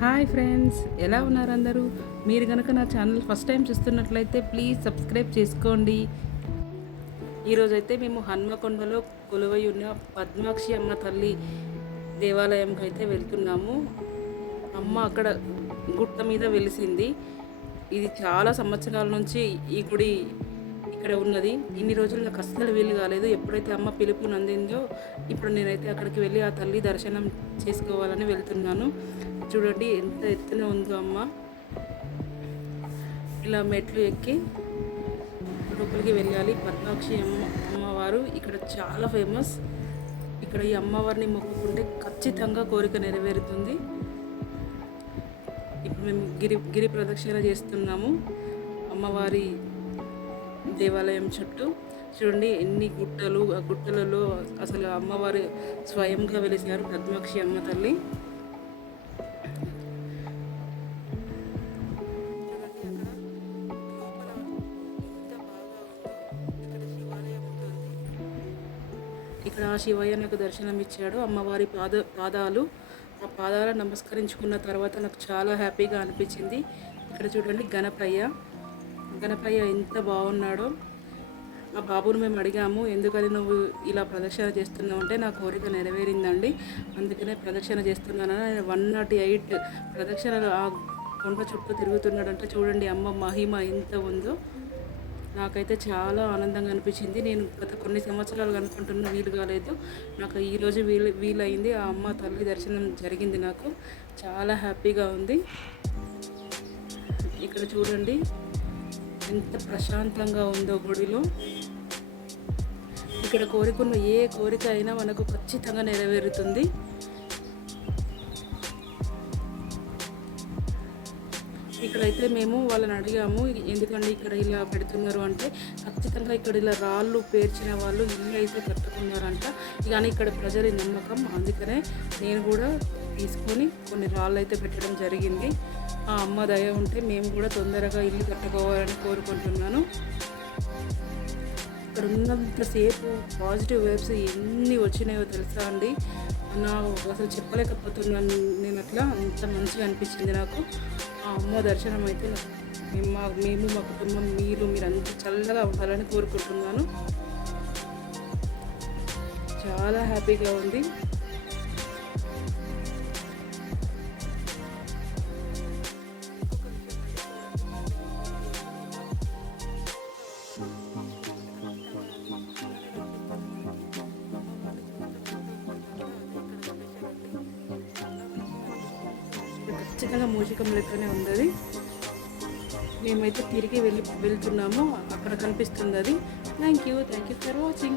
Hi friends, ఎలా ఉన్నారు అందరూ? మీరు కనుక నా ఛానల్ ఫస్ట్ టైం చూస్తున్నట్లయితే ప్లీజ్ సబ్స్క్రైబ్ చేసుకోండి. ఈరోజైతే మేము హన్మకొండలో కొలువై ఉన్న పద్మాక్షి అమ్మ తల్లి దేవాలయంకి అయితే వెళ్తున్నాము. అమ్మ అక్కడ గుట్ట మీద వెలిసింది. ఇది చాలా సంవత్సరాల నుంచి ఈ గుడి ఇక్కడ ఉన్నది. ఇన్ని రోజులు నాకు అస్సలు వీలు కాలేదు. ఎప్పుడైతే అమ్మ పిలుపు నందిందో ఇప్పుడు నేనైతే అక్కడికి వెళ్ళి ఆ తల్లి దర్శనం చేసుకోవాలని వెళ్తున్నాను. చూడండి ఎంత ఎత్తున ఉందో అమ్మ. ఇలా మెట్లు ఎక్కి లోపలికి వెళ్ళాలి. పద్మాక్షి అమ్మవారు ఇక్కడ చాలా ఫేమస్. ఇక్కడ ఈ అమ్మవారిని మొక్కుకుంటే ఖచ్చితంగా కోరిక నెరవేరుతుంది. ఇప్పుడు మేము గిరి ప్రదక్షిణ చేస్తున్నాము అమ్మవారి దేవాలయం చుట్టూ. చూడండి ఎన్ని గుట్టలు, ఆ గుట్టలలో అసలు అమ్మవారు స్వయంగా వెలిసారు పద్మాక్షి అమ్మ తల్లి. ఇక్కడ ఆ శివయ్య నాకు దర్శనం ఇచ్చాడు. అమ్మవారి పాదాలు ఆ పాదాలను నమస్కరించుకున్న తర్వాత నాకు చాలా హ్యాపీగా అనిపించింది. ఇక్కడ చూడండి గణపయ్య ఎంత బాగున్నాడో. ఆ బాబును మేము అడిగాము, ఎందుకని నువ్వు ఇలా ప్రదక్షిణ చేస్తున్నావు అంటే నా కోరిక నెరవేరిందండి, అందుకనే ప్రదక్షిణ చేస్తున్నానని 108 ప్రదక్షిణలు ఆ కొండ చుట్టూ తిరుగుతున్నాడంటే చూడండి అమ్మ మహిమ ఎంత ఉందో. నాకైతే చాలా ఆనందంగా అనిపించింది. నేను గత కొన్ని సంవత్సరాలు అనుకుంటున్నా వీలు కాలేదు, నాకు ఈరోజు వీలైంది. ఆ అమ్మ తల్లి దర్శనం జరిగింది. నాకు చాలా హ్యాపీగా ఉంది. ఇక్కడ చూడండి ఎంత ప్రశాంతంగా ఉందో గుడిలో. ఇక్కడ కోరుకున్న ఏ కోరిక అయినా మనకు ఖచ్చితంగా నెరవేరుతుంది. ఇక్కడైతే మేము వాళ్ళని అడిగాము, ఎందుకంటే ఇక్కడ ఇలా పెడుతున్నారు అంటే, ఖచ్చితంగా ఇక్కడ ఇలా రాళ్ళు పేర్చిన వాళ్ళు ఇల్లు అయితే కట్టుకున్నారంట. కానీ ఇక్కడ ప్రజల నమ్మకం, అందుకనే నేను కూడా తీసుకొని కొన్ని రాళ్ళు అయితే పెట్టడం జరిగింది. ఆ అమ్మ దయ ఉంటే మేము కూడా తొందరగా ఇల్లు కట్టుకోవాలని కోరుకుంటున్నాను. ఇక్కడ ఉన్నంతసేపు పాజిటివ్ వైబ్స్ ఎన్ని వచ్చినాయో తెలుసా అండి. అసలు చెప్పలేకపోతున్నాను నేను. అట్లా అంత మంచిగా అనిపించింది నాకు ఆ అమ్మ దర్శనం అయితే. మేము మా కుటుంబం మీరంతా చల్లగా ఉండాలని కోరుకుంటున్నాను. చాలా హ్యాపీగా ఉంది. ఖచ్చితంగా మూషికం లెక్కనే ఉంది. మేమైతే తిరిగి వెళ్తున్నాము. అక్కడ కనిపిస్తుంది అది. Thank you for watching.